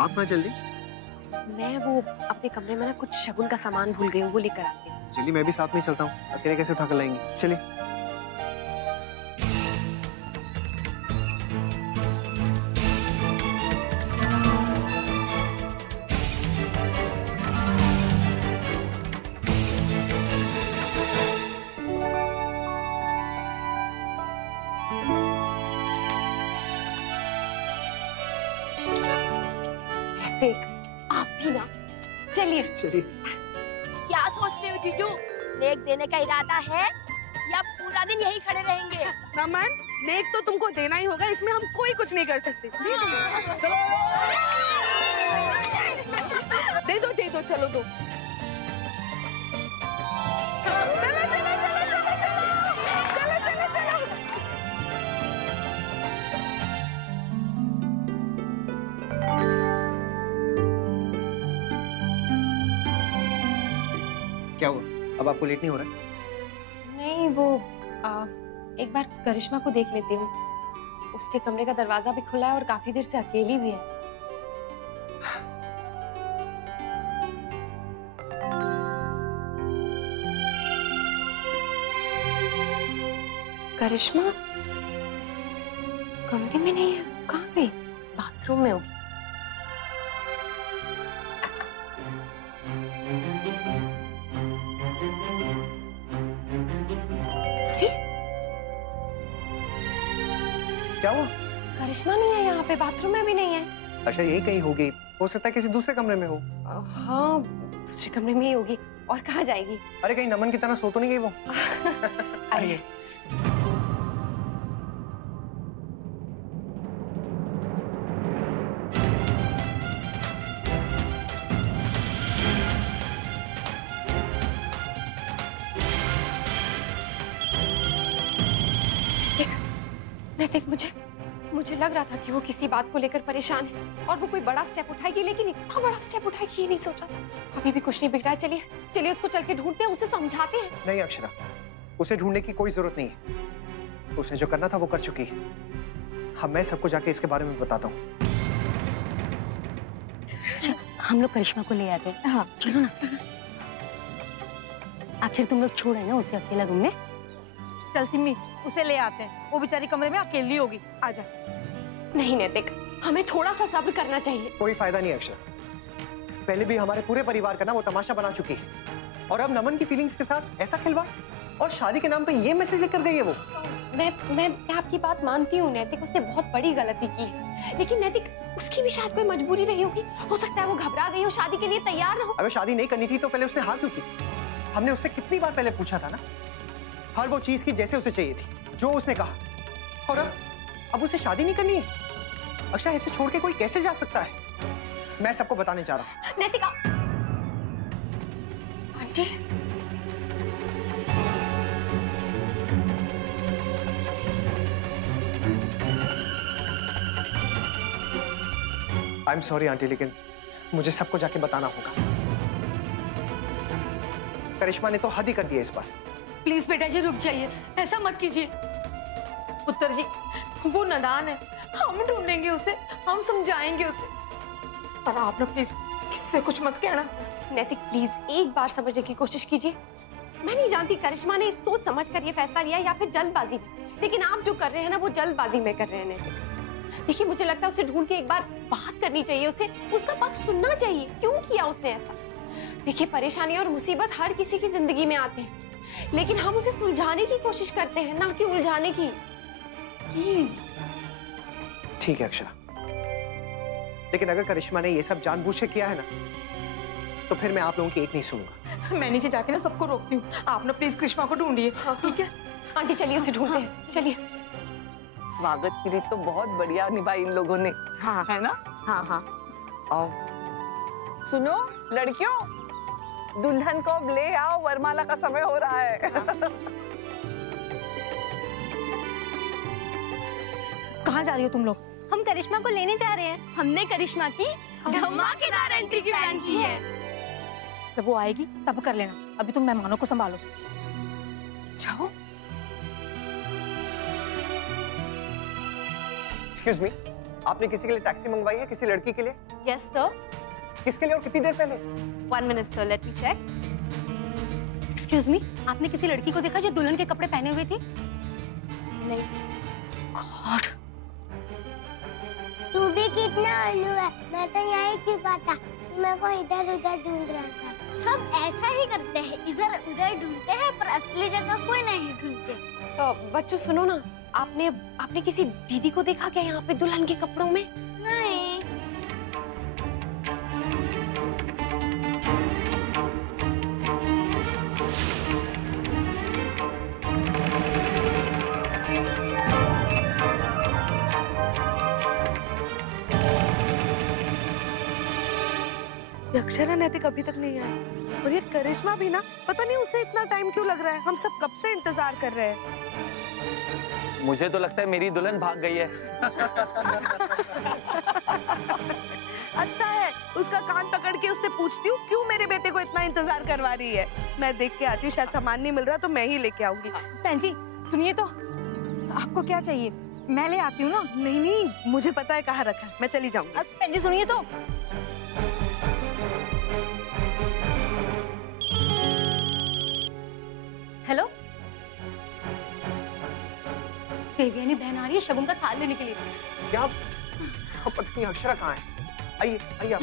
आप कहाँ जल्दी? मैं वो अपने कमरे में ना कुछ शगुन का सामान भूल गई हूँ, वो लेकर आती हूँ। चलिए मैं भी साथ में चलता हूँ, अकेले कैसे उठा कर लाएंगे? चलिए। देख आप भी ना, चलिए चलिए। क्या सोच रहे हो जीजू? नेक देने का इरादा है या पूरा दिन यही खड़े रहेंगे? नमन, नेक तो तुमको देना ही होगा, इसमें हम कोई कुछ नहीं कर सकते। दे दो चलो दो। चलो चलो चलो चलो चलो चलो चलो। क्या हुआ? अब आपको लेट नहीं हो रहा? नहीं वो एक बार करिश्मा को देख लेती हूँ। उसके कमरे का दरवाजा भी खुला है और काफी देर से अकेली भी है। करिश्मा कमरे में नहीं है, कहाँ गई? बाथरूम में होगी। क्या हुआ? करिश्मा नहीं है यहाँ पे, बाथरूम में भी नहीं है। अच्छा यही कहीं होगी, हो सकता है किसी दूसरे कमरे में हो। हाँ दूसरे कमरे में ही होगी, और कहाँ जाएगी? अरे कहीं नमन की तरह सो तो नहीं गई वो? आइए। नैतिक, मुझे लग रहा था कि वो किसी बात को लेकर परेशान है और वो कोई बड़ा स्टेप उठाएगी, लेकिन इतना बड़ा स्टेप उठाएगी ये नहीं सोचा था। अभी भी कुछ नहीं बिगड़ा है। चलिए उसको चल के ढूंढते हैं, उसे समझाते हैं। नहीं अक्षरा, उसे ढूंढने की कोई जरूरत नहीं है। उसने जो करना था वो कर चुकी है। हाँ मैं सबको जाके इसके बारे में बताता हूँ। अच्छा हम लोग करिश्मा को ले आते हैं। हाँ चलो ना, आखिर तुम लोग छोड़े ना उसे अकेला रूम में। चल सिम्मी, उसे ले आते हैं, वो बेचारी कमरे में अकेली होगी। आजा। नहीं नैतिक, हमें थोड़ा सा सब्र करना चाहिए। कोई फायदा नहीं अक्षरा, पहले भी हमारे पूरे परिवार का ना वो तमाशा बना चुकी है, और अब नमन की फीलिंग्स के साथ ऐसा खिलवाड़, और शादी के नाम पे ये मैसेज लिख कर गई है वो। मैं आपकी बात मानती हूँ नैतिक, उसने बहुत बड़ी गलती की है, लेकिन नैतिक उसकी भी शायद कोई मजबूरी रही होगी। हो सकता है वो घबरा गई हो, शादी के लिए तैयार ना हो। अगर शादी नहीं करनी थी तो पहले उसने हाँ क्यों की? हमने उससे कितनी बार पहले पूछा था ना, हर वो चीज की जैसे उसे चाहिए थी, जो उसने कहा। और अब उसे शादी नहीं करनी है। अक्षरा ऐसे छोड़ के कोई कैसे जा सकता है? मैं सबको बताने जा रहा हूँ। नैतिक aunty, I am sorry aunty, लेकिन मुझे सबको जाके बताना होगा। करिश्मा ने तो हद ही कर दिया इस बार। प्लीज बेटा जी रुक जाइए, ऐसा मत कीजिए। पुत्र जी, वो नादान है, हम ढूंढेंगे उसे, हम समझाएंगे उसे, पर आप लोग प्लीज किससे कुछ मत कहना। नैतिक प्लीज एक बार समझने की कोशिश कीजिए। मैं नहीं जानती करिश्मा ने सोच समझ कर ये फैसला लिया या फिर जल्दबाजी में, लेकिन आप जो कर रहे हैं ना वो जल्दबाजी में कर रहे हैं नैतिक। देखिए मुझे लगता है उसे ढूंढ के एक बार बात करनी चाहिए, उसे उसका पक्ष सुनना चाहिए, क्यों किया उसने ऐसा। देखिए परेशानी और मुसीबत हर किसी की जिंदगी में आते हैं, लेकिन हम उसे सुलझाने की कोशिश करते हैं, ना कि उलझाने की। प्लीज। ठीक है अक्षरा, लेकिन अगर करिश्मा ने ये सब जानबूझ के किया है ना, तो फिर मैं आप लोगों की एक नहीं सुनूंगा। मैं नीचे जाके ना सबको रोकती हूँ, आप ना प्लीज करिश्मा को ढूंढिए। हाँ, ठीक है आंटी, चलिए उसे ढूंढते हैं, चलिए। स्वागत की रीत तो बहुत बढ़िया निभाई इन लोगों ने। हाँ है ना? हाँ हाँ। और सुनो लड़कियों, दुल्हन को अब ले आओ, वरमाला का समय हो रहा है। कहाँ जा रही हो तुम लोग? हम करिश्मा को लेने जा रहे हैं। हमने करिश्मा की धमाकेदार एंट्री की प्लान की है। जब वो आएगी तब कर लेना, अभी तुम मेहमानों को संभालो। जाओ। एक्सक्यूज मी, आपने किसी के लिए टैक्सी मंगवाई है, किसी लड़की के लिए? Yes sir. किसके लिए और कितनी देर पहले? 1 minute sir, let me check. Excuse me, आपने किसी लड़की को देखा जो दुल्हन के कपड़े पहने हुए थी? नहीं। गॉड, तू भी कितना उल्लू है, मैं तो यहीं छिपा था, मेरे को इधर उधर ढूंढ रहा था। सब ऐसा ही करते हैं, इधर उधर ढूंढते हैं पर असली जगह कोई नहीं ढूंढते। तो बच्चों सुनो ना, आपने किसी दीदी को देखा क्या यहाँ पे दुल्हन के कपड़ों में? नहीं। ये अक्षरा नैतिक अभी तक नहीं आई और ये करिश्मा भी ना, पता नहीं उसे इतना टाइम क्यों लग रहा है। हम सब कब से इंतजार कर रहे हैं। मुझे तो लगता है मेरी दुल्हन भाग गई है। अच्छा है, उसका कान पकड़ के उससे पूछती हूँ क्यों मेरे बेटे को इतना इंतजार करवा रही है। मैं देख के आती हूँ, शायद सामान नहीं मिल रहा तो मैं ही लेके आऊंगी। बहन जी सुनिए तो, आपको क्या चाहिए? मैं ले आती हूँ ना। नहीं नहीं, मुझे पता है कहाँ रखा है, मैं चली जाऊंगी। बहन जी सुनिए तो। हेलो, देवयानी बहन आ रही है शगुन का थाल लेने के लिए। क्या? पता नहीं अक्षरा कहाँ है। आइए आइए आप।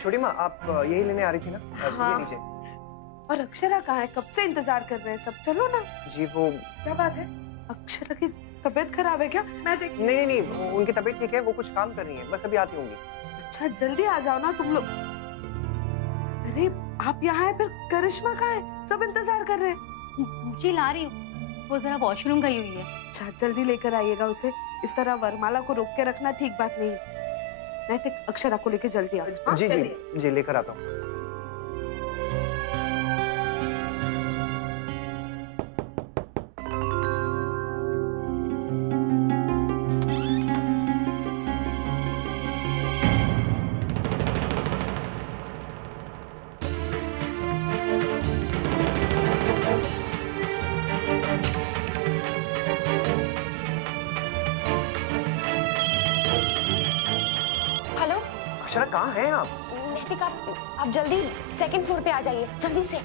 छोटी माँ, आप यही लेने आ रही थी ना? हाँ। ये लीजिए। और अक्षरा कहाँ है? कब से इंतजार कर रहे हैं सब। चलो ना। जी वो क्या बात है? अक्षरा की तबीयत खराब है क्या? मैं देख। नहीं नहीं, उनकी तबीयत ठीक है, वो कुछ काम कर रही है, बस अभी आती होंगी। अच्छा जल्दी आ जाओ ना तुम लोग। अरे आप यहाँ है, फिर करिश्मा कहाँ है? सब इंतजार कर रहे हैं। जी ला रही हूँ, वो जरा वॉशरूम गई हुई है। अच्छा जल्दी लेकर आइएगा उसे। इस तरह वरमाला को रोक के रखना ठीक बात नहीं है। मैं तो अक्षरा को लेके जल्दी आओ। जी जी जी, लेकर आता हूँ। अक्षरा कहाँ हैं आप? नैतिक आप जल्दी 2nd फ्लोर पे आ जाइए, जल्दी से।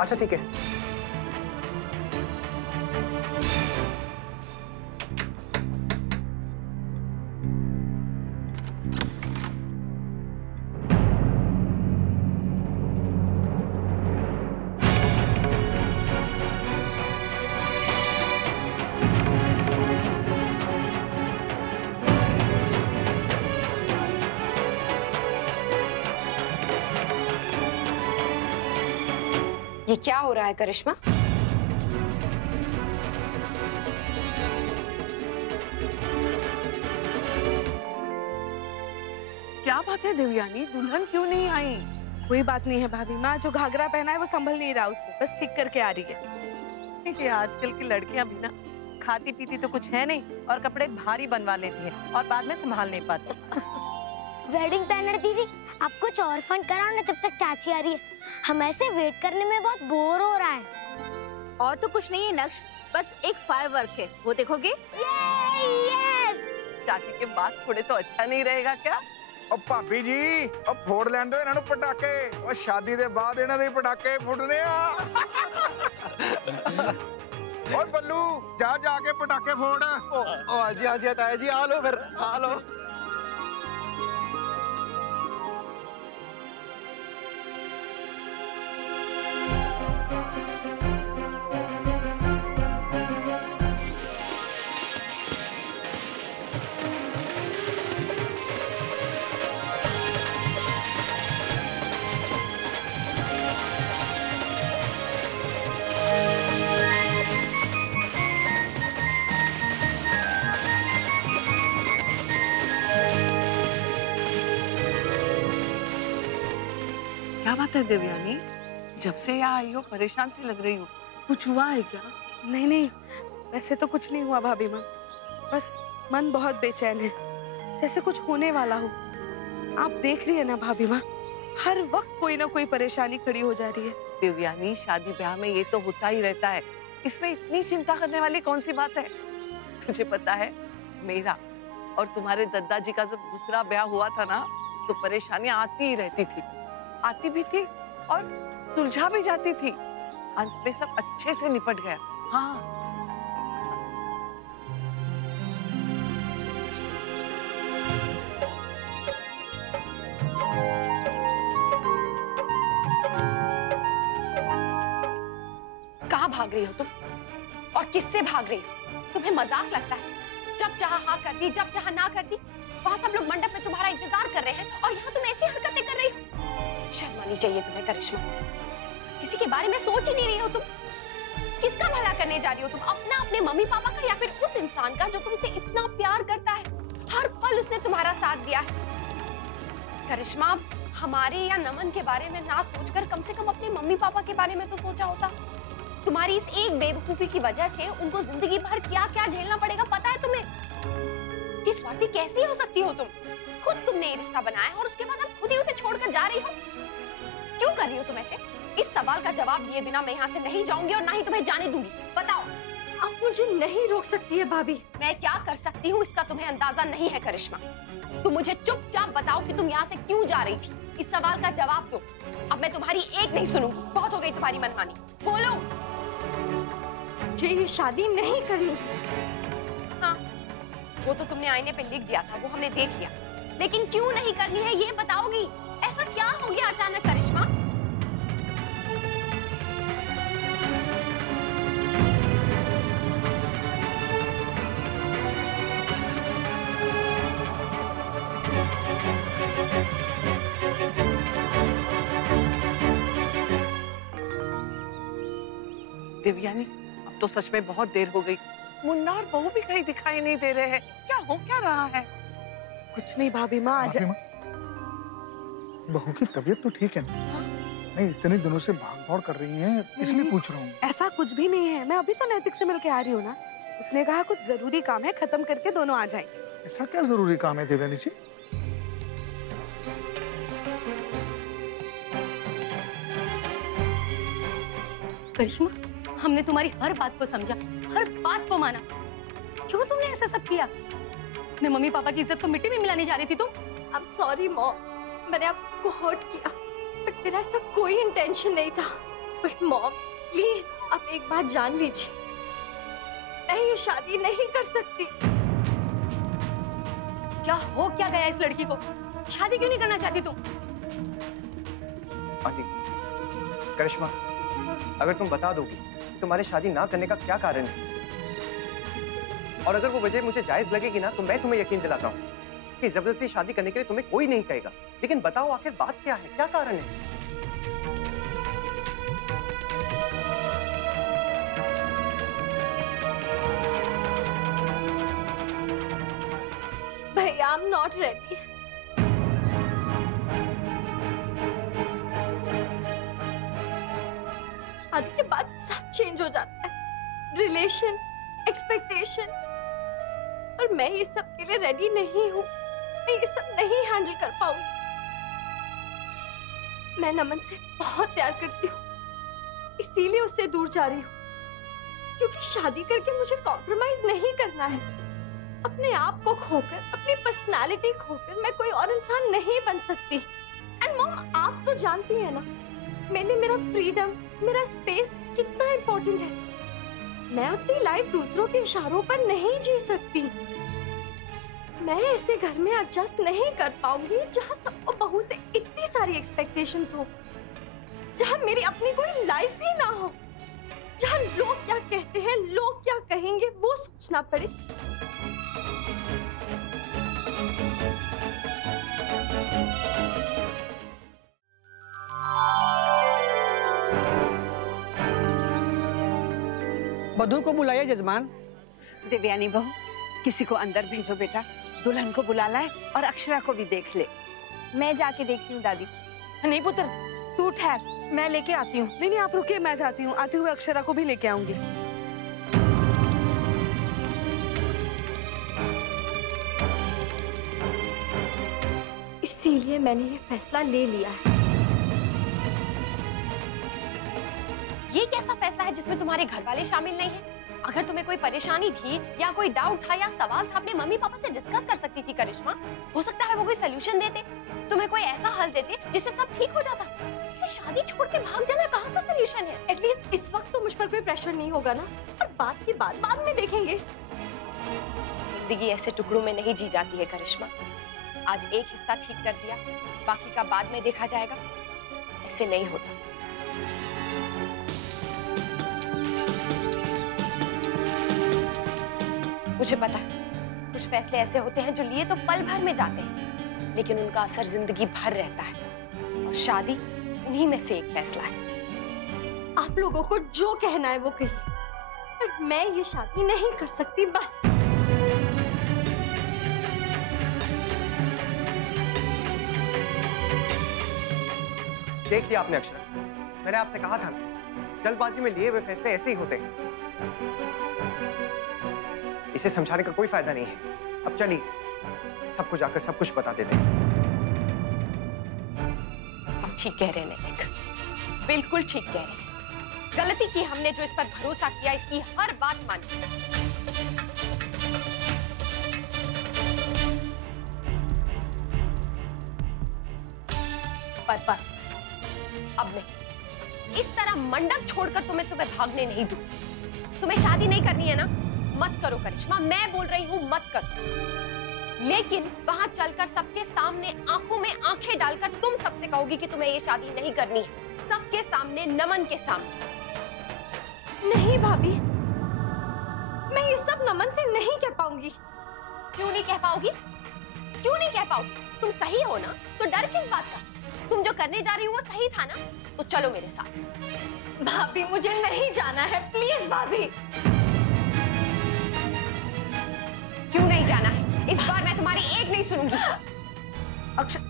अच्छा ठीक है। ये क्या हो रहा है करिश्मा? क्या बात है देवयानी, दुल्हन क्यों नहीं आई? कोई बात नहीं है भाभी, माँ जो घाघरा पहना है वो संभल नहीं रहा उससे, बस ठीक करके आ रही है। ये आजकल की लड़कियां भी ना खाती पीती तो कुछ है नहीं और कपड़े भारी बनवा लेती है और बाद में संभाल नहीं पाती। वेडिंग प्लानर दीदी, आप कुछ और फन कराओ ना जब तक चाची आ रही है। हम ऐसे वेट करने में बहुत बोर हो रहा है। और तो कुछ नहीं है नक्श, बस एक फायरवर्क है, वो देखोगे? शादी के बाद थोड़े तो अच्छा नहीं रहेगा क्या? अब भाभी जी, अब फोड़ लैन दो इन्हों पटाके, और शादी दे बाद इन्हों दे पटाके फुटने आ। और बल्लू जा जाके पटाके फोड़। ओ जी ताया जी, आ लो फिर, आ लो। क्या बात है देवयानी, जब से यहाँ आई हो परेशान सी लग रही हो, कुछ हुआ है क्या? नहीं नहीं, वैसे तो कुछ नहीं हुआ भाभी माँ, बस मन बहुत बेचैन है, जैसे कुछ होने वाला हो। आप देख रही है ना भाभी माँ, हर वक्त कोई ना कोई परेशानी खड़ी हो जा रही है। देवयानी, शादी ब्याह में ये तो होता ही रहता है, इसमें इतनी चिंता करने वाली कौन सी बात है? तुझे पता है, मेरा और तुम्हारे दद्दा जी का जब दूसरा ब्याह हुआ था ना, तो परेशानियां आती ही रहती थी, आती भी थी और सुलझा भी जाती थी। अंत में सब अच्छे से निपट गया। हाँ, कहाँ भाग रही हो तुम और किससे भाग रही हो? तुम्हें मजाक लगता है? जब चाहा हाँ कर दी, जब चाहा ना कर दी। वहाँ सब लोग मंडप में तुम्हारा इंतजार कर रहे हैं और यहाँ तुम ऐसी हरकतें कर रही हो। शर्म आनी चाहिए तुम्हें करिश्मा। किसी के बारे में सोच ही नहीं रही हो तुम। किसका भला करने जा रही हो तुम? अपना, अपने मम्मी पापा का, या फिर उस इंसान का जो तुमसे इतना प्यार करता है? हर पल उसने तुम्हारा साथ दिया है। करिश्मा, हमारे या नमन के बारे में ना सोचकर कम से कम अपने मम्मी पापा के बारे में तो सोचा होता। तुम्हारी इस एक बेवकूफी की वजह से उनको जिंदगी भर क्या क्या झेलना पड़ेगा पता है तुम्हें? कि स्वार्थी कैसी हो सकती हो तुम? खुद तुमने ये रिश्ता बनाया और उसके बाद अब खुद ही उसे छोड़कर जा रही हो। क्यों कर रही हो तुम ऐसे? इस सवाल का जवाब दिए बिना मैं यहाँ से नहीं जाऊंगी और ना ही तुम्हें जाने दूंगी। बताओ। आप मुझे नहीं रोक सकती है भाभी। मैं क्या कर सकती हूँ इसका तुम्हें अंदाजा नहीं है करिश्मा। तुम मुझे चुपचाप बताओ कि तुम यहाँ से क्यों जा रही थी। इस सवाल का जवाब दो। अब मैं तुम्हारी एक नहीं सुनूंगी। बहुत हो गई तुम्हारी मनमानी। बोलो। मुझे ये शादी नहीं करनी। हाँ, वो तो तुमने आईने पे लिख दिया था, वो हमने देख लिया। लेकिन क्यों नहीं करनी है ये बताओगी? ऐसा क्या हो गया अचानक करिश्मा? देवयानी, अब तो सच में बहुत देर हो गई। मुन्ना और बहू भी कहीं दिखाई नहीं दे रहे हैं। क्या हो क्या रहा है? कुछ नहीं भाभी माँ। आज बहू की तबीयत तो ठीक है ना? नहीं, इतने दिनों से भाग दौड़ कर रही हैं, इसलिए पूछ रहा हूँ। ऐसा कुछ भी नहीं है, मैं अभी तो नैतिक से मिलके आ रही हूँ ना। उसने कहा कुछ जरूरी काम है, खत्म करके दोनों आ जाएंगे। ऐसा क्या जरूरी काम है देवयानी जी? करिश्मा, हमने तुम्हारी हर बात को समझा, हर बात को माना। क्यों तुमने ऐसा सब किया? अपने मम्मी पापा की इज्जत को मिट्टी में मिलाने जा रही थी तुम। I'm sorry मॉम, मैंने आप सबको हर्ट किया, बट मेरा ऐसा कोई इंटेंशन नहीं था। बट मॉम प्लीज आप एक बात जान लीजिए, मैं ये शादी नहीं कर सकती। क्या हो क्या गया इस लड़की को? शादी क्यों नहीं करना चाहती तुम? आंटी, करिश्मा, अगर तुम बता दोगी तुम्हारे शादी ना करने का क्या कारण है, और अगर वो वजह मुझे जायज लगेगी ना, तो मैं तुम्हें यकीन दिलाता हूँ कि जबरदस्ती शादी करने के लिए तुम्हें कोई नहीं कहेगा। लेकिन बताओ आखिर बात क्या है, क्या कारण है? भैया आई एम नॉट रेडी। शादी के बाद सब चेंज हो जाता है, रिलेशन, एक्सपेक्टेशन, और मैं ये सब के लिए रेडी नहीं हूँ। मैं ये सब नहीं हैंडल कर पाऊंगी। मैं नमन से बहुत प्यार करती हूँ, इसीलिए उससे दूर जा रही हूँ, क्योंकि शादी करके मुझे कॉम्प्रोमाइज नहीं करना है। अपने आप को खोकर, अपनी पर्सनालिटी खोकर मैं कोई और इंसान नहीं बन सकती। एंड मॉम, आप तो जानती है ना मेरा फ्रीडम, मेरा स्पेस कितना इंपॉर्टेंट है। मैं अपनी लाइफ दूसरों के इशारों पर नहीं जी सकती। मैं ऐसे घर में एडजस्ट नहीं कर पाऊंगी जहां सबको बहू से इतनी सारी एक्सपेक्टेशंस हो, जहां मेरी अपनी कोई लाइफ ही ना हो, जहां लोग क्या कहते हैं, लोग क्या कहेंगे वो सोचना पड़े। बधू को बुलाइए जजमान। देवयानी बहू, किसी को अंदर भेजो बेटा, दुल्हन को बुला लाए और अक्षरा को भी देख ले। मैं जाके देखती हूँ दादी। नहीं पुत्र, तू ठहर, मैं लेके आती हूँ। नहीं नहीं आप रुकिए, मैं जाती हूँ, आते हुए अक्षरा को भी लेके आऊंगी। इसीलिए मैंने ये फैसला ले लिया है। ये कैसा फैसला है जिसमें तुम्हारे घर वाले शामिल नहीं हैं? अगर तुम्हें कोई परेशानी थी या कोई डाउट था या सवाल था, अपने मम्मी पापा से डिस्कस कर सकती थी करिश्मा। हो सकता है वो कोई सोल्यूशन देते, तुम्हें कोई ऐसा हल देते जिससे सब ठीक हो जाता। इसे शादी छोड़ के भाग जाना कहाँ का सोल्यूशन है? एटलीस्ट इस वक्त तो मुझ पर कोई प्रेशर नहीं होगा ना, और बात की बात बाद में देखेंगे। जिंदगी ऐसे टुकड़ों में नहीं जी जाती है करिश्मा। आज एक हिस्सा ठीक कर दिया, बाकी का बाद में देखा जाएगा, ऐसे नहीं होता। मुझे पता है कुछ फैसले ऐसे होते हैं जो लिए तो पल भर में जाते हैं, लेकिन उनका असर जिंदगी भर रहता है, और शादी उन्हीं में से एक फैसला है। आप लोगों को जो कहना है वो कहिए, पर मैं ये शादी नहीं कर सकती बस। देख लिया आपने अक्षरा, मैंने आपसे कहा था ना, जल्दबाजी में लिए हुए फैसले ऐसे ही होते हैं। इसे समझाने का कोई फायदा नहीं है। अब चलिए सबको जाकर सब कुछ बता देते हैं। हम ठीक कह रहे हैं नैतिक, बिल्कुल ठीक कह रहे हैं। गलती की हमने जो इस पर भरोसा किया, इसकी हर बात मानी। पर बस अब नहीं, इस तरह मंडप छोड़कर तुम्हें भागने नहीं दूं। तुम्हें शादी नहीं करनी है ना, मत करो करिश्मा, मैं बोल रही हूं मत करो। लेकिन वहां चलकर सबके सामने आंखों में आंखें डालकर तुम सबसे कहोगी कि तुम्हें ये शादी नहीं करनी है, सबके सामने, नमन के सामने। नहीं भाभी, मैं ये सब नमन से नहीं कह पाऊंगी। क्यों नहीं कह पाओगी? क्यों नहीं कह पाओगी? तुम सही हो ना, तो डर किस बात का? तुम जो करने जा रही हो वो सही था ना, तो चलो मेरे साथ। भाभी मुझे नहीं जाना है, प्लीज भाभी। क्यों नहीं जाना है? इस बार मैं तुम्हारी एक नहीं सुनूंगी। अक्षर,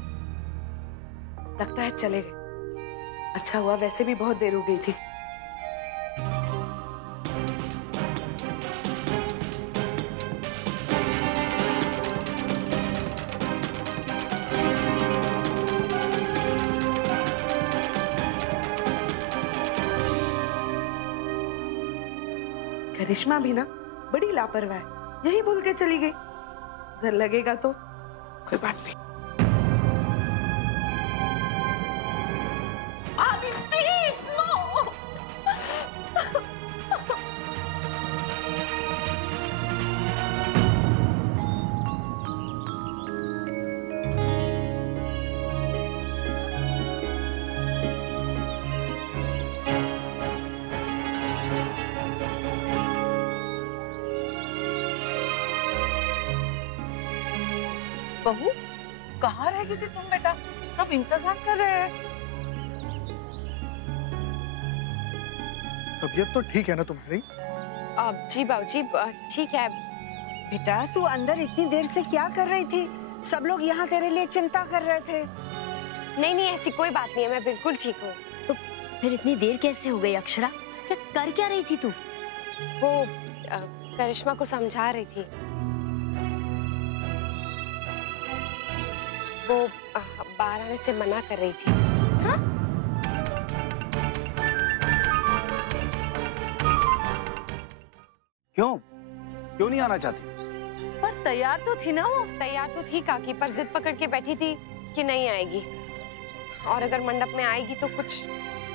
लगता है चले गए। अच्छा हुआ, वैसे भी बहुत देर हो गई थी। करिश्मा भी ना बड़ी लापरवाह है, यही भूल के चली गई। डर लगेगा तो कोई बात नहीं। भाभी प्लीज नो। बहू, कहाँ रह गई थी तुम बेटा? सब इंतजार कर रहे हैं। तबीयत तो ठीक है ना तुम्हारी? जी बाबूजी ठीक है। बेटा तू अंदर इतनी देर से क्या कर रही थी? सब लोग यहाँ तेरे लिए चिंता कर रहे थे। नहीं नहीं, ऐसी कोई बात नहीं है, मैं बिल्कुल ठीक हूँ। तो फिर इतनी देर कैसे हो गई अक्षरा? क्या कर क्या रही थी तू? वो करिश्मा को समझा रही थी। वो बाहर आने से मना कर रही थी। हाँ? क्यों नहीं आना चाहती? पर तैयार तो थी ना वो। तैयार तो थी काकी, पर जिद पकड़ के बैठी थी कि नहीं आएगी, और अगर मंडप में आएगी तो कुछ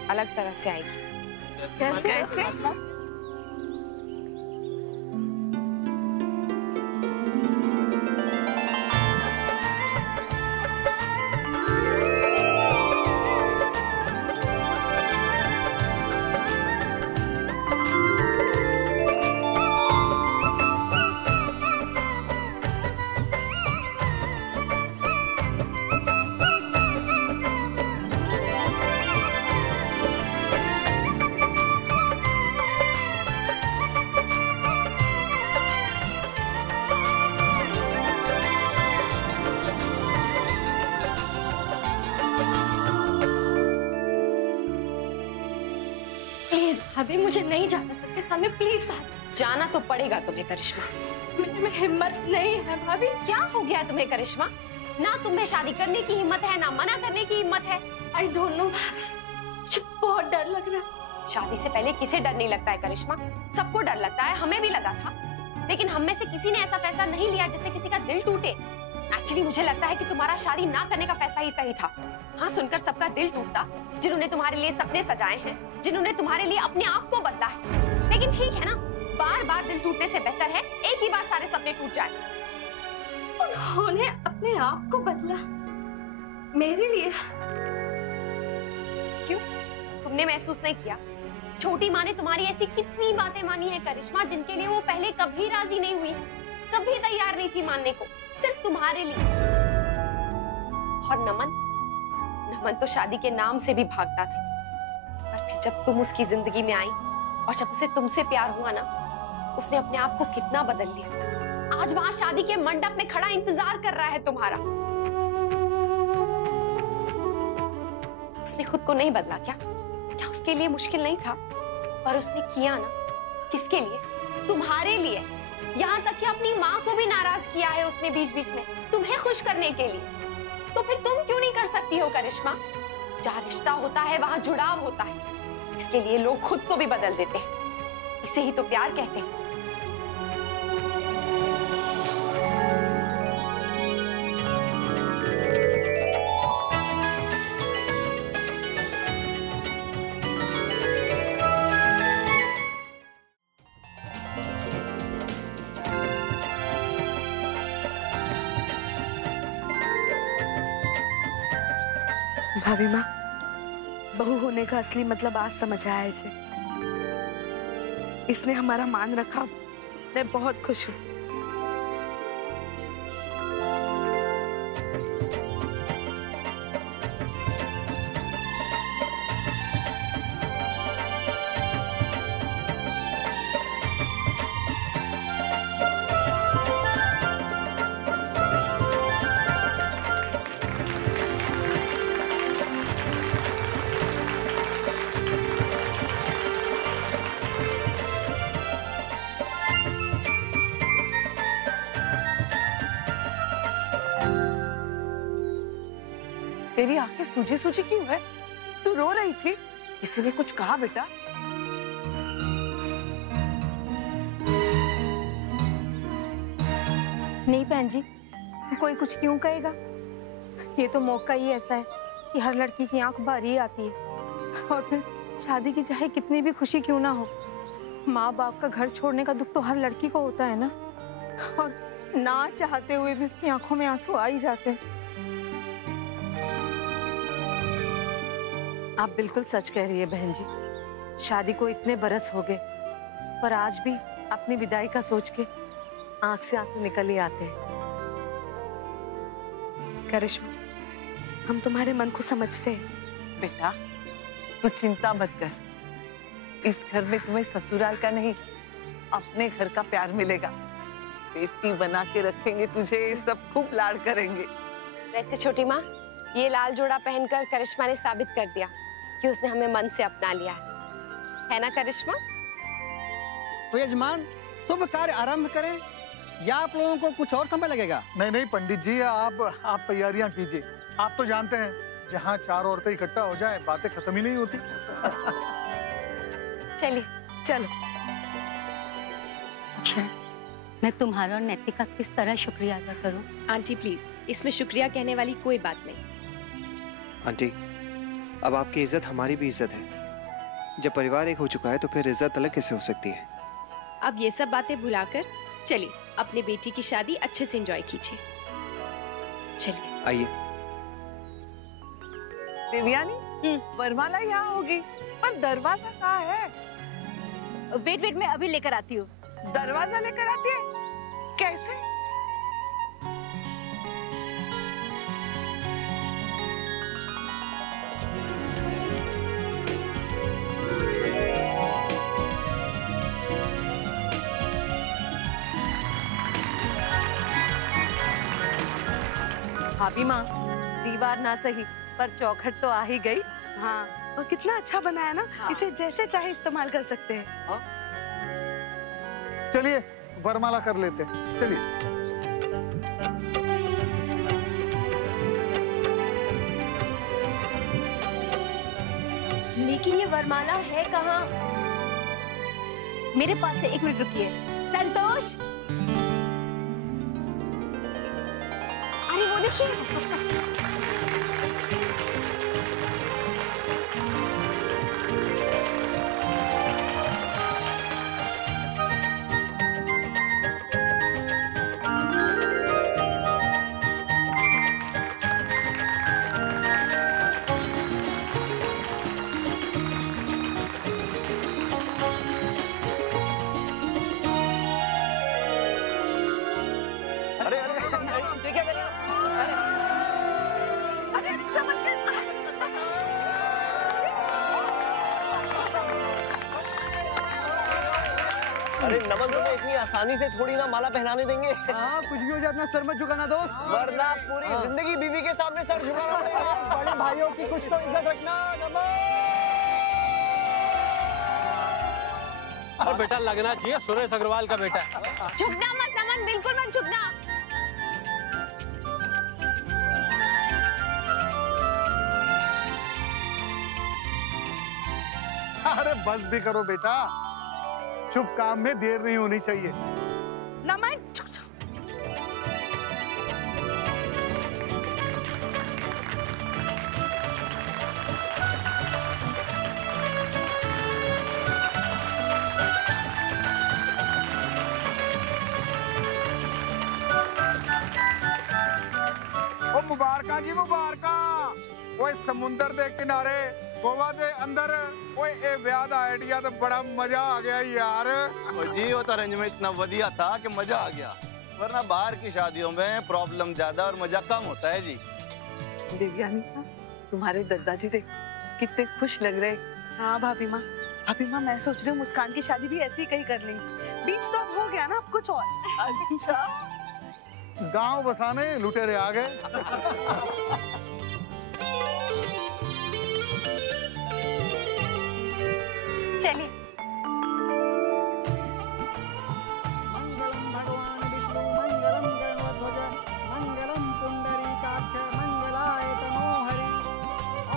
अलग तरह से आएगी। कैसे? भाभी मुझे नहीं जाना सबके सामने, प्लीज भाभी। जाना तो पड़ेगा तुम्हें करिश्मा। मेरे में हिम्मत नहीं है भाभी। क्या हो गया तुम्हें करिश्मा? ना तुम में शादी करने की हिम्मत है, ना मना करने की हिम्मत है। आई डोंट नो भाभी, मुझे बहुत डर लग रहा है। शादी से पहले किसे डर नहीं लगता है करिश्मा? सबको डर लगता है, हमें भी लगा था, लेकिन हम में से किसी ने ऐसा फैसला नहीं लिया जिससे किसी का दिल टूटे। एक्चुअली मुझे लगता है कि तुम्हारा शादी ना करने का फैसला ही सही था। हाँ, सुनकर सबका दिल टूटता, जिन्होंने तुम्हारे लिए सपने सजाए हैं, जिन्होंने तुम्हारे लिए अपने आप को बदला है। लेकिन ठीक है ना, बार बार दिल टूटने से बेहतर है एक ही बार सारे सपने टूट जाए। उन्होंने अपने आप को बदला मेरे लिए। क्यों? तुमने महसूस नहीं किया? छोटी माँ ने तुम्हारी ऐसी कितनी बातें मानी है करिश्मा, जिनके लिए वो पहले कभी राजी नहीं हुई, कभी तैयार नहीं थी मानने को, सिर्फ तुम्हारे लिए। और नमन तो शादी के नाम से भी भागता था, पर फिर जब तुम उसकी जिंदगी में आई और जब उसे तुमसे प्यार हुआ ना, उसने अपने आप को कितना बदल लिया। आज वहां शादी के मंडप में खड़ा इंतजार कर रहा है तुम्हारा। उसने खुद को नहीं बदला क्या? क्या उसके लिए मुश्किल नहीं था? पर उसने किया ना, किसके लिए? तुम्हारे लिए। यहाँ तक कि अपनी माँ को भी नाराज किया है उसने बीच बीच में, तुम्हें खुश करने के लिए। तो फिर तुम क्यों नहीं कर सकती हो करिश्मा? जहाँ रिश्ता होता है वहाँ जुड़ाव होता है। इसके लिए लोग खुद को भी बदल देते हैं, इसे ही तो प्यार कहते हैं। भाभी माँ, बहू होने का असली मतलब आज समझ आया इसे। इसने हमारा मान रखा, मैं बहुत खुश हूँ। तेरी आंखें सूजी सूजी क्यों है? तू रो रही थी? किसी ने कुछ कहा बेटा? नहीं बहन जी, कोई कुछ क्यों कहेगा? ये तो मौका ही ऐसा है कि हर लड़की की आंख भर ही आती है। और फिर शादी की चाहे कितनी भी खुशी क्यों ना हो, माँ बाप का घर छोड़ने का दुख तो हर लड़की को होता है ना। और ना चाहते हुए भी उसकी आंखों में आंसू आ ही जाते हैं। आप बिल्कुल सच कह रही है बहन जी। शादी को इतने बरस हो गए, पर आज भी अपनी विदाई का सोच के आंख से आंसू निकल ही आते हैं। करिश्मा, हम तुम्हारे मन को समझते हैं। बेटा, तू चिंता मत कर। इस घर में तुम्हें ससुराल का नहीं, अपने घर का प्यार मिलेगा। बेटी बना के रखेंगे तुझे, सब खूब लाड़ करेंगे। वैसे छोटी माँ, ये लाल जोड़ा पहनकर करिश्मा ने साबित कर दिया कि उसने हमें मन से अपना लिया है ना करिश्मा? तो यजमान, शुभ कार्य आरंभ करें या आप लोगों को कुछ और समय लगेगा? नहीं नहीं पंडित जी, आप तैयारियां कीजिए। आप तो जानते हैं, जहाँ चार औरतें इकट्ठा हो जाए बातें खत्म ही नहीं होती। चलिए चलो। मैं तुम्हारा और नैतिक का किस तरह शुक्रिया अदा करूं? आंटी प्लीज, इसमें शुक्रिया कहने वाली कोई बात नहीं। आंटी, अब आपकी इज्जत हमारी भी इज्जत है। जब परिवार एक हो चुका है तो फिर इज्जत अलग कैसे हो सकती है? अब ये सब बातें भुलाकर चलिए अपने बेटी की शादी अच्छे से एंजॉय कीजिए। चलिए आइए। देवयानी, वरमाला यहाँ होगी, पर दरवाजा कहाँ है? वेट मैं अभी लेकर आती हूँ। दरवाजा लेकर आती है? कैसे? भाभी माँ, दीवार ना सही पर चौखट तो आ ही गई। हाँ, और कितना अच्छा बनाया ना। हाँ। इसे जैसे चाहे इस्तेमाल कर सकते हैं। हाँ? चलिए वरमाला कर लेते हैं। चलिए। आखिर ये वरमाला है कहाँ? मेरे पास है, 1 मिनट रुकिए। संतोष, अरे वो देखिए। अरे नमन, तुम्हें इतनी आसानी से थोड़ी ना माला पहनाने देंगे। हाँ, कुछ भी हो जाए अपना सर मत झुकाना दोस्त, वरना पूरी जिंदगी बीवी के सामने सर झुकाना पड़ेगा। बड़े भाइयों की कुछ तो इज्जत रखना। नमन, और बेटा लगना चाहिए सुरेश अग्रवाल का बेटा। झुकना मत नमन, बिल्कुल मत झुकना। अरे बस भी करो बेटा, शुभ काम में देर नहीं होनी चाहिए। नमन, ओ मुबारका जी मुबारका। ओए समुंदर दे किनारे गोवा दे अंदर ओए ए ब्याह दा आइडिया तो बड़ा मजा आ गया यार। ओ जी वो तो अरेंजमेंट इतना बढ़िया था कि मजा आ गया, वरना बाहर की शादियों में प्रॉब्लम ज्यादा और मजा कम होता है जी। देवयानी, तुम्हारे दादाजी देख कितने खुश लग रहे। हाँ भाभी माँ, मैं सोच रही हूँ मुस्कान की शादी भी ऐसे ही कहीं कर लेंगे। बीच तो अब हो गया ना, अब कुछ और। अच्छा, गांव बसाने लुटेरे आ गए। चलिए। मंगलम भगवान विष्णु मंगलम गणध्वज मंगलम पुंडरीकाक्ष मंगलाय तनोहरि।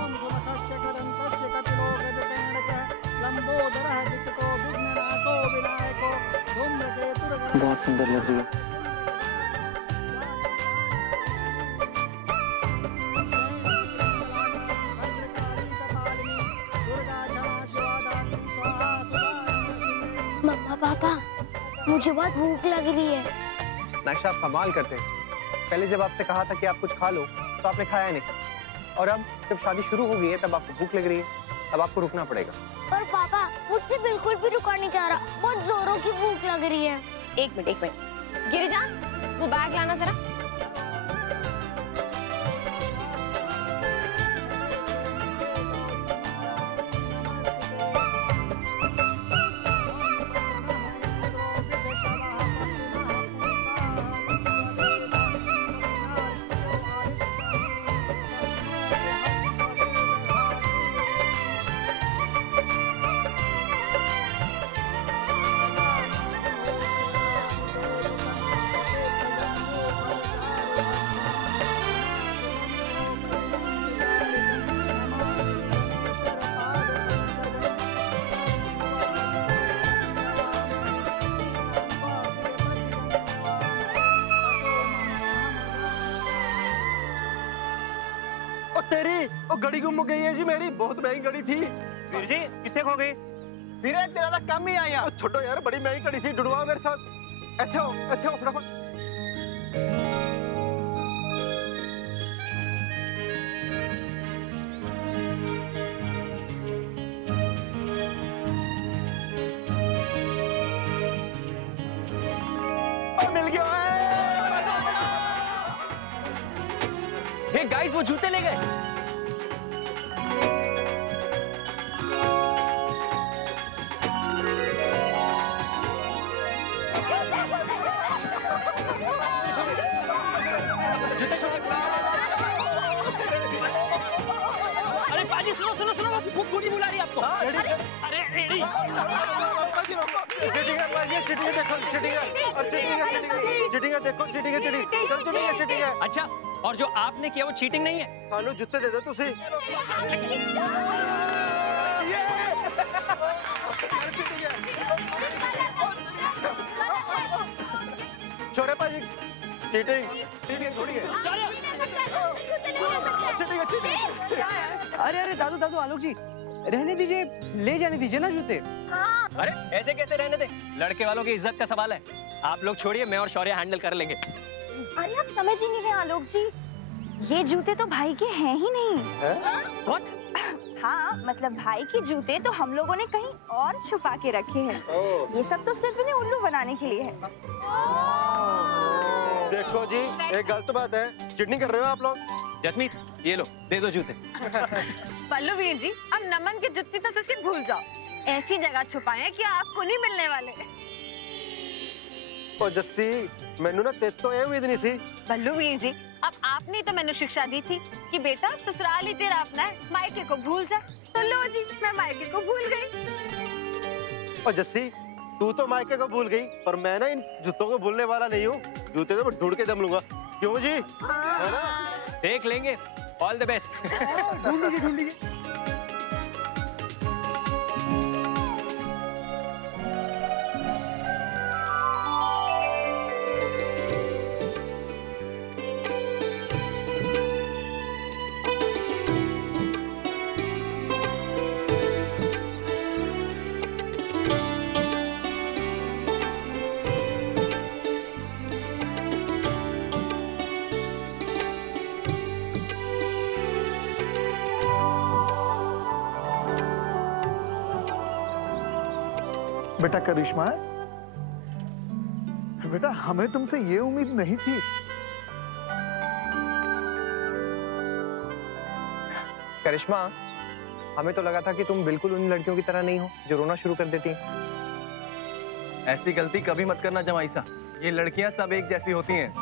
ओम सुमखस्य करन्तस्य कपिलो गजकर्णकः लंबोदरः विकटो विघ्ननाशो विनायको धूम्रकेतुर्गणः। बहुत सुंदर लग रही है। पापा, मुझे बहुत भूख लग रही है। नायशा, आप कमाल करते हैं। पहले जब आपसे कहा था कि आप कुछ खा लो तो आपने खाया नहीं, और अब जब शादी शुरू हो गई है तब आपको भूख लग रही है। अब आपको रुकना पड़ेगा। पर पापा, मुझसे बिल्कुल भी रुका नहीं जा रहा, बहुत जोरों की भूख लग रही है। एक मिनट गिरिजा, वो बैग लाना जरा। तेरी वो घड़ी गुम गई है जी मेरी, बहुत महंगी घड़ी थी। वीर जी कितने खो गई? वीरे तेरा तो कम ही आया। छोटो यार, बड़ी महंगी घड़ी सी, ढूंढवा मेरे साथ। इत्थे हो फटाफट। मिल गया। हे गाइस, वो जूते ले गए। अरे पाजी, सुनो, वो कुड़ी बुला रही है आपको। अरे चीटिंग है। अच्छा, और जो आपने किया वो चीटिंग नहीं है? कानू जुत्ते दे दो तुसी। छोरे पाजी चीटिंग छोड़िए। अरे अरे दादू दादू आलोक जी रहने दीजिए, ले जाने दीजिए ना जूते। अरे ऐसे कैसे रहने दे, लड़के वालों की इज्जत का सवाल है। आप लोग छोड़िए, मैं और शौर्य हैंडल कर लेंगे। अरे आप समझ ही नहीं रहे आलोक जी, ये जूते तो भाई के हैं ही नहीं। What? हाँ मतलब भाई के जूते तो हम लोगों ने कहीं और छुपा के रखे हैं। ये सब तो सिर्फ इन्हें उल्लू बनाने के लिए है। देखो जी, एक गलत बात है, चिटनी कर रहे हो आप लोग। जसमीत ये लो, दे दो जूते। पल्लू वीर जी, अब नमन की जुत्ती तो तुसी भूल जाओ, ऐसी जगह छुपाए कि आपको नहीं मिलने वाले। ओ जस्सी, मैनू ना ते तो ये उम्मीद नहीं सी। पल्लू वीर जी, अब आपने तो मैंने शिक्षा दी थी कि बेटा ससुराल ही तेरा अपना है, मायके को भूल जा। तो लो जी, मैं मायके को भूल गई। ओ जस्सी, तू तो मायके को भूल गई, पर मैं ना इन जूतों को भूलने वाला नहीं हूँ। जूते तो मैं ढूंढ के दम लूंगा, क्यों जी? है ना? देख लेंगे। All the best. ढूंढ लीजिए ढूंढ लीजिए। बेटा करिश्मा, बेटा हमें तुमसे ये उम्मीद नहीं थी। करिश्मा, हमें तो लगा था कि तुम बिल्कुल उन लड़कियों की तरह नहीं हो जो रोना शुरू कर देती हैं। ऐसी गलती कभी मत करना जमाईसा, ये लड़कियां सब एक जैसी होती हैं।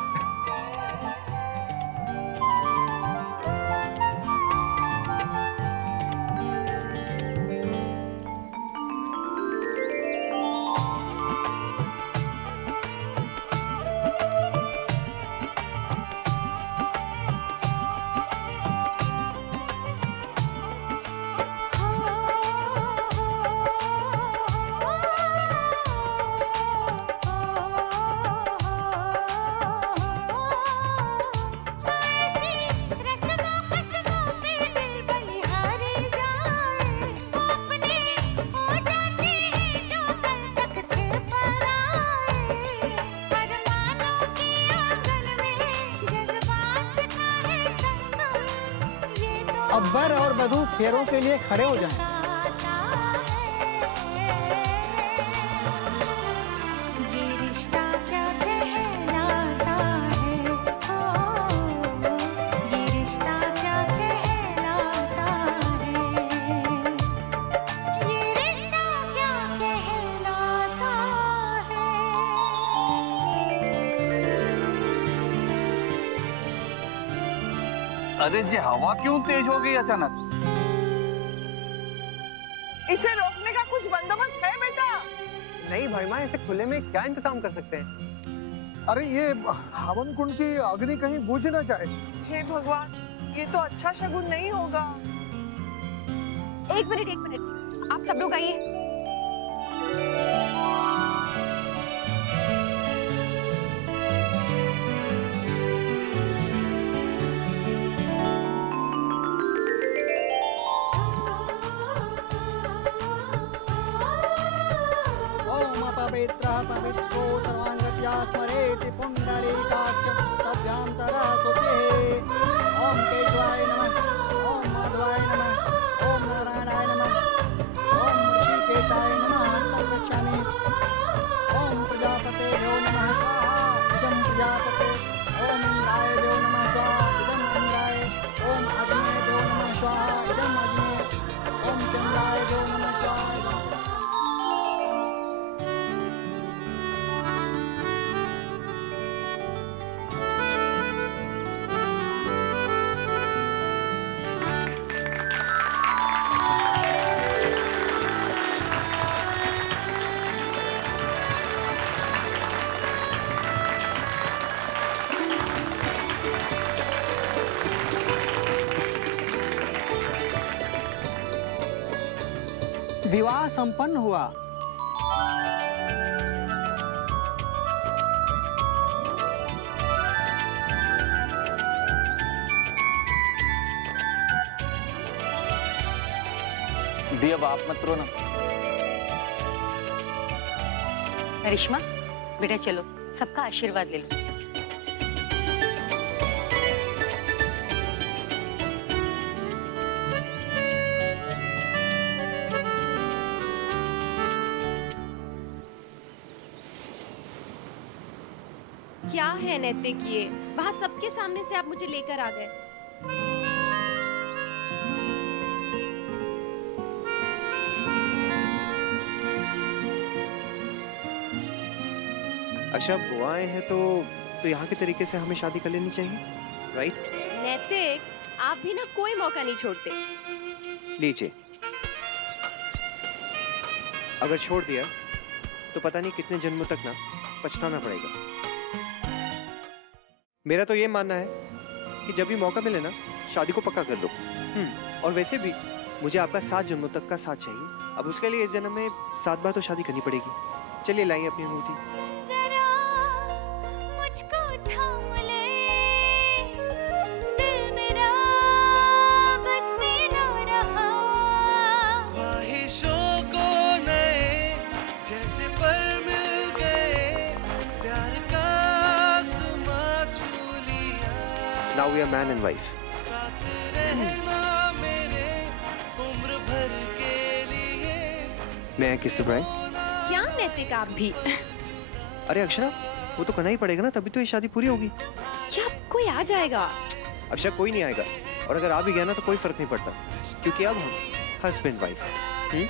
अब वर और वधू फेरों के लिए खड़े हो जाएं। ये रिश्ता क्या कहलाता है, ये रिश्ता क्या कहलाता है, ये रिश्ता क्या कहलाता अरे जी हवा क्यों तेज हो गई अचानक? इसे रोकने का कुछ बंदोबस्त है बेटा? नहीं भाई माँ, इसे खुले में क्या इंतजाम कर सकते हैं? अरे ये हवन कुंड की अग्नि कहीं बुझ ना जाए। हे भगवान, ये तो अच्छा शगुन नहीं होगा। एक मिनट, आप सब लोग आइए। पवित्रः पवित्रो सर्वाङ्गत्या स्मरेति पुण्डरीकाक्षं तव्यान्तरा शुचिः। ॐ केशवाय नमः, ॐ माधवाय नमः, ॐ नारायणाय नमः, ॐ ऋषिकेशाय नमः तं गच्छामि। ॐ प्रजापतेभ्यो नमः स्वाहा इदं प्रजापते। ॐ इन्द्रायभ्यो नमः स्वाहा इदं इन्द्राय। ॐ अग्नेभ्यो नमः स्वाहा इदं अग्ने। ॐ चन्द्रायभ्यो नमः स्वाहा। विवाह संपन्न हुआ। दी अब आप मत रो ना। करिश्मा बेटा चलो सबका आशीर्वाद ले लो। क्या है नैतिक ये? वहाँ सबके सामने से आप मुझे लेकर आ गए। अच्छा वो आए हैं तो यहाँ के तरीके से हमें शादी कर लेनी चाहिए, राइट? नैतिक आप भी ना कोई मौका नहीं छोड़ते। लीजिए, अगर छोड़ दिया तो पता नहीं कितने जन्मों तक ना पछताना पड़ेगा। मेरा तो ये मानना है कि जब भी मौका मिले ना शादी को पक्का कर लो। और वैसे भी मुझे आपका 7 जन्मों तक का साथ चाहिए। अब उसके लिए इस जन्म में 7 बार तो शादी करनी पड़ेगी। चलिए लाइए अपनी अंगूठी। मुझको थाम ले, दिल मेरा बस में ना रहा। ख्वाहिशों को नए जैसे पर मिल गए, प्यार का आसमां छू लिया। Now we are man and wife. साथ रहना मेरे उम्र भर के लिए। May I kiss the bride? क्या नैतिक आप भी? अरे अक्षरा, वो तो करना ही पड़ेगा ना, तभी तो ये शादी पूरी होगी। क्या कोई आ जाएगा? अक्षरा कोई नहीं आएगा, और अगर आ भी गया ना तो कोई फर्क नहीं पड़ता, क्योंकि अब हम हस्बैंड वाइफ हैं।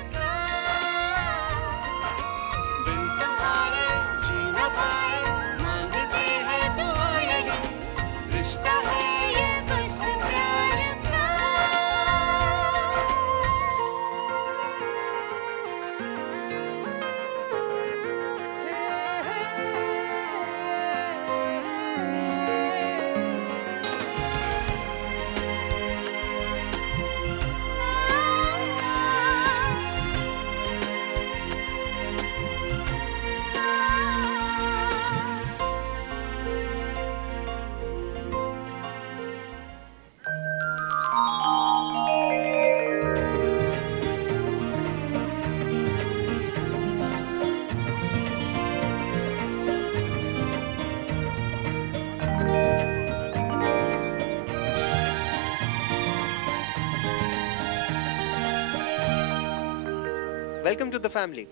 रिश्ता है ये बस प्यार का। Welcome to the family.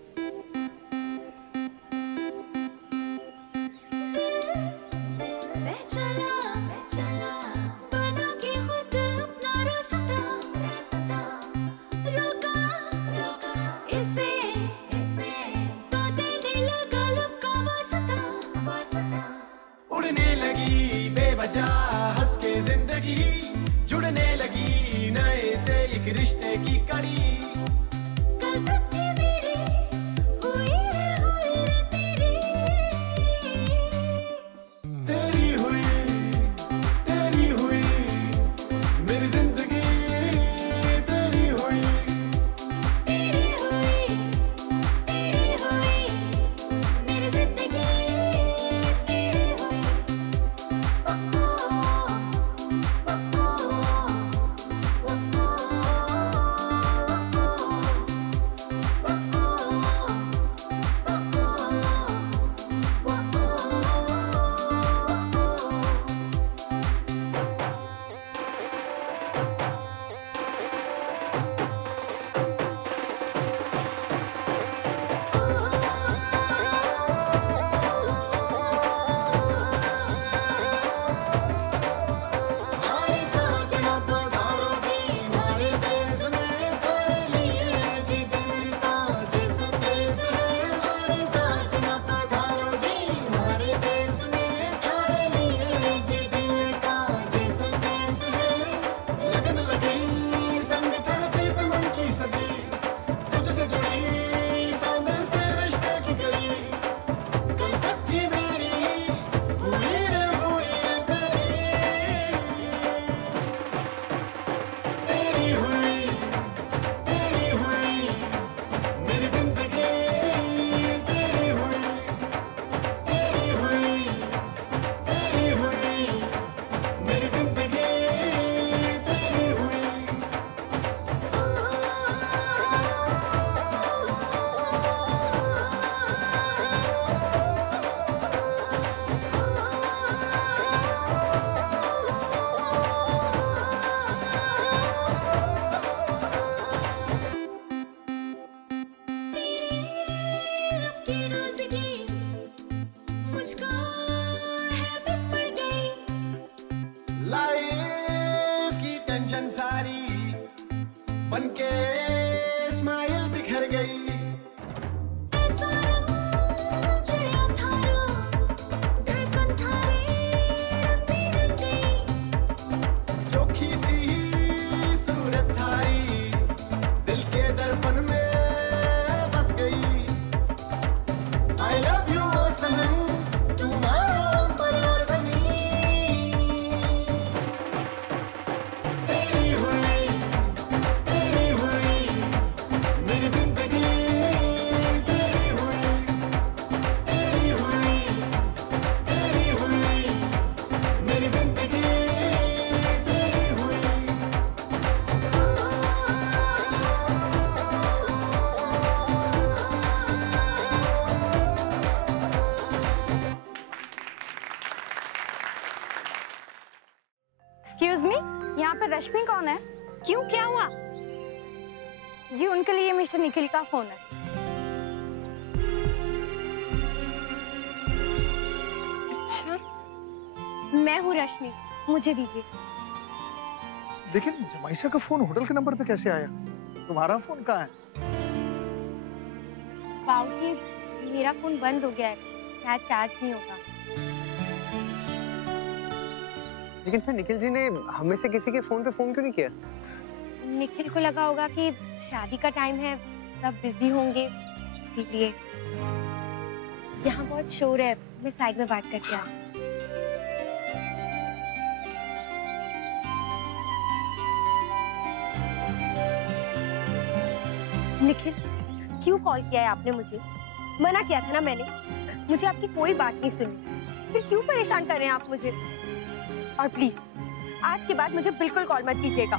मैं चला बना के खुद अपना रास्ता, रोका इसे तो देने लगा लब का वास्ता। उड़ने लगी बेवजह हंस के जिंदगी, जुड़ने लगी नए से एक रिश्ते की कड़ी। कल तक थी मेरी, हुई रे तेरी। तेरी हुई मेरी जिंदगी, तेरी हुई मेरी जिंदगी, तेरी हुई। एक्सक्यूज मी, यहाँ पे रश्मि कौन है? क्यों, क्या हुआ? जी उनके लिए मिस्टर निखिल का फोन है। अच्छा, मैं हूँ रश्मि, मुझे दीजिए। लेकिन जमाइसा का फोन होटल के नंबर पे कैसे आया? तुम्हारा फोन कहाँ है? बाबूजी, मेरा फोन बंद हो गया है, शायद चार्ज नहीं होगा। लेकिन फिर निखिल जी ने हमें से किसी के फोन पे फोन क्यों नहीं किया? निखिल को लगा होगा कि शादी का टाइम है, सब बिजी होंगे, इसीलिए। यहाँ बहुत शोर है, मैं साइड में बात करके आती हूँ। निखिल, क्यों कॉल किया है आपने मुझे? मना किया था ना मैंने, मुझे आपकी कोई बात नहीं सुनी, फिर क्यों परेशान कर रहे हैं आप मुझे? और प्लीज आज के बाद मुझे बिल्कुल कॉल मत कीजिएगा।